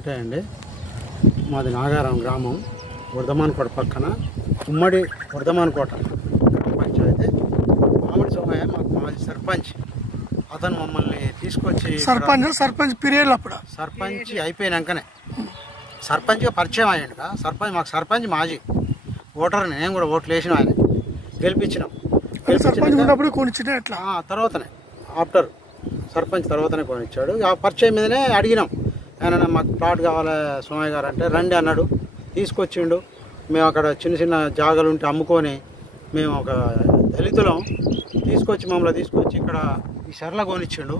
ఒకటే అండి. మాది నాగారం గ్రామం, వర్ధమాన్కోట పక్కన, ఉమ్మడి వర్ధమాన్కోట గ్రామ పంచాయతీ. మామిడి సోమయ్య మాకు మాజీ సర్పంచ్. అతను మమ్మల్ని తీసుకొచ్చి సర్పంచ్ పీరియడ్ అప్పుడు సర్పంచ్ అయిపోయినాకనే సర్పంచ్గా పరిచయం అయ్యాడు. మాకు సర్పంచ్ మాజీ ఓటర్ని, నేను కూడా ఓట్లు వేసిన ఆయన గెలిపించినాం. తర్వాతనే ఆఫ్టర్ సర్పంచ్ తర్వాతనే కొనిచ్చాడు. ఆ పరిచయం మీదనే అడిగినాం, ఆయన మాకు ప్లాట్ కావాలి సోమయ్య గారు అంటే రండి అన్నాడు. తీసుకొచ్చిండు. మేము అక్కడ చిన్న చిన్న జాగాలు ఉంటే అమ్ముకొని మేము ఒక దళితులం తీసుకొచ్చి మమ్మల్ని తీసుకొచ్చి ఇక్కడ ఈ సరళ కొనిచ్చిండు.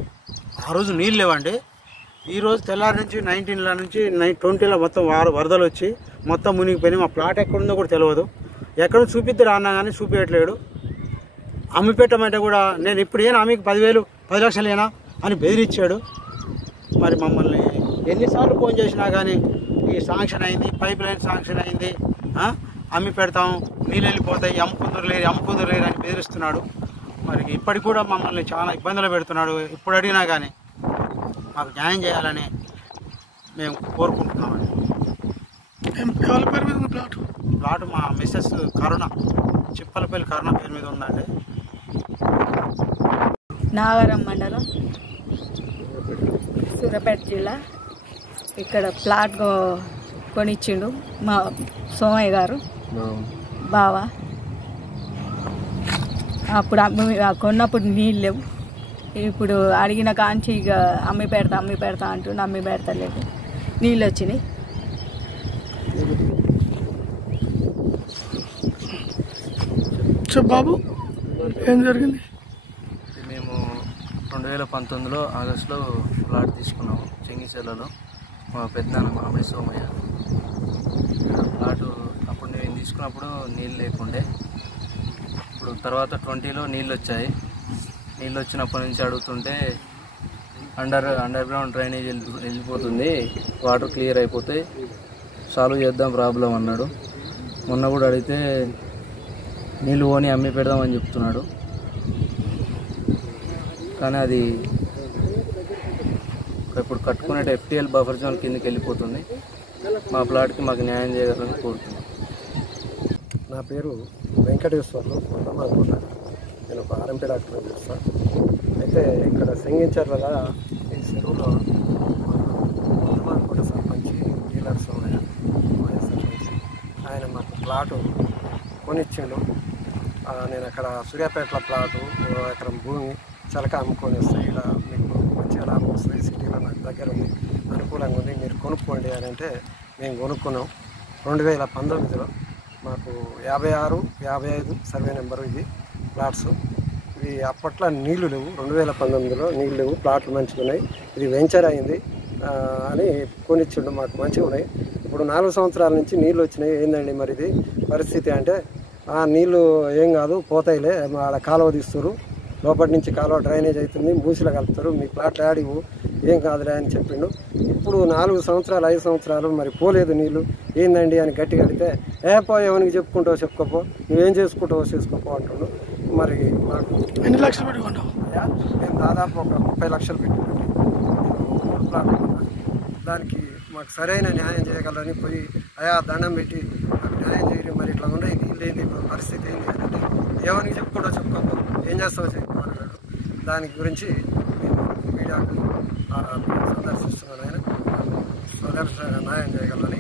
ఆ రోజు నీళ్ళు లేవండి. ఈరోజు తెల్లారి నుంచి 19 నుంచి 20లో మొత్తం వరదలు వచ్చి మొత్తం మునిగిపోయినాయి. మా ప్లాట్ ఎక్కడుందో కూడా తెలియదు. ఎక్కడ చూపిద్దరు అన్నా కానీ చూపించట్లేడు. అమ్మి పెట్టమంటే కూడా నేను ఇప్పుడు ఏనా మీకు 10,000 10 లక్షలు ఏనా అని బెదిరించాడు. మరి మమ్మల్ని ఎన్నిసార్లు ఫోన్ చేసినా కానీ ఈ శాంక్షన్ అయింది, పైప్ లైన్ శాంక్షన్ అయింది, అమ్మి పెడతాం, నీళ్ళు వెళ్ళిపోతాయి, అమ్ముకుందరు లేరు అని బెదిరిస్తున్నాడు. మరి ఇప్పటికి కూడా మమ్మల్ని చాలా ఇబ్బందులు పెడుతున్నాడు. ఇప్పుడు అడిగినా కానీ మాకు న్యాయం చేయాలని మేము కోరుకుంటున్నామండి. ప్లాట్ మా మిస్సెస్ కరుణ, చిప్పలపల్లి కరుణ పేరు మీద ఉందండి. నాగారం మండలం, సూర్యాపేట జిల్లా. ఇక్కడ ప్లాట్ కొనిచ్చిండు మా సోమయ్య గారు బావ. అప్పుడు కొన్నప్పుడు నీళ్ళు లేవు. ఇప్పుడు అడిగిన కాంచి ఇక అమ్మి పెడతా అంటుండు. అమ్మి పెడతలేదు, నీళ్ళు వచ్చినాయి. బాబు ఏం జరిగింది? మేము 2019లో ఆగస్టులో ప్లాట్ తీసుకున్నాము చెంగిచెర్లలో. మా పెద్దనాన్న మామిడి సోమయ్య. ప్లాటు అప్పుడు నేను తీసుకున్నప్పుడు నీళ్ళు లేకుండే. ఇప్పుడు తర్వాత 20లో నీళ్ళు వచ్చాయి. నీళ్ళు వచ్చినప్పటి నుంచి అడుగుతుంటే అండర్ గ్రౌండ్ డ్రైనేజ్ వెళ్ళిపోతుంది, వాటర్ క్లియర్ అయిపోతే సాల్వ్ చేద్దాం ప్రాబ్లం అన్నాడు. మొన్న కూడా అడిగితే నీళ్ళు పోని అమ్మి పెడదామని చెప్తున్నాడు. కానీ అది ఇప్పుడు కట్టుకునే FTL బఫర్ జోన్ కిందకి వెళ్ళిపోతుంది. మా ప్లాట్కి మాకు న్యాయం చేయాలని కోరుతున్నాం. నా పేరు వెంకటేశ్వర్లు, వర్ధమాన్కోట. నేను ఒక RMP డాక్టర్ చేస్తాను. అయితే ఇక్కడ సింగించర్ల ఈ చెరువులో వర్ధమాన్కోట సర్పంచ్ డీలర్ సోమయ్య సర్పంచ్ ఆయన మాకు ప్లాటు కొనిచ్చిండు. నేను అక్కడ సూర్యాపేటలో ప్లాటు 1 ఎకరం భూమి చలక అమ్ముకొని వస్తాయి. ఇక్కడ మీకు మంచిగా లాభం వస్తుంది, సిటీలో నాకు దగ్గర ఉంది, అనుకూలంగా ఉంది, మీరు కొనుక్కోండి అని అంటే మేము కొనుక్కున్నాం. 2019లో మాకు 56, 55 సర్వే నెంబరు ఇది ప్లాట్స్. ఇవి అప్పట్లో నీళ్లు లేవు, 2019లో నీళ్ళు లేవు, ప్లాట్లు మంచిగా ఉన్నాయి, ఇది వెంచర్ అయింది అని కొనిచ్చిండు. మాకు మంచిగా ఉన్నాయి. ఇప్పుడు 4 సంవత్సరాల నుంచి నీళ్ళు వచ్చినాయి. ఏందండి మరి ఇది పరిస్థితి అంటే, నీళ్ళు ఏం కాదు పోతాయిలే, ఆడ కాలువ తీస్తారు, లోపటి నుంచి కాలువ డ్రైనేజ్ అవుతుంది, మూసిలో కలుపుతారు, మీ ప్లాట్లు ఆడివు, ఏం కాదులే అని చెప్పిండు. ఇప్పుడు 4 సంవత్సరాలు 5 సంవత్సరాలు మరి పోలేదు నీళ్ళు, ఏందండి అని గట్టిగా అడిగితే ఎవరికి చెప్పుకుంటావో చెప్పుకోపో, నువ్వేం చేసుకుంటావో చేసుకోపో అంటుండు. మరి మాకు ఎన్ని లక్షలు పెట్టుకుంటావు? మేము దాదాపు ఒక 30 లక్షలు పెట్టుకుంటాం ప్లాట్. దానికి మాకు సరైన న్యాయం చేయగలరని పోయి దండం పెట్టి మాకు న్యాయం చేయడం. మరి ఇట్లా ఉన్నాయి, నీళ్ళు ఏంది, ఇప్పుడు పరిస్థితి ఏంది అంటే ఎవరికి చెప్పుకుంటో చెప్పుకోపో, ఏం చేస్తావో చెప్పుకోవాలి. దాని గురించి మేము మీడియాకు సందర్శిస్తున్నాను. ఆయన న్యాయం చేయగలరని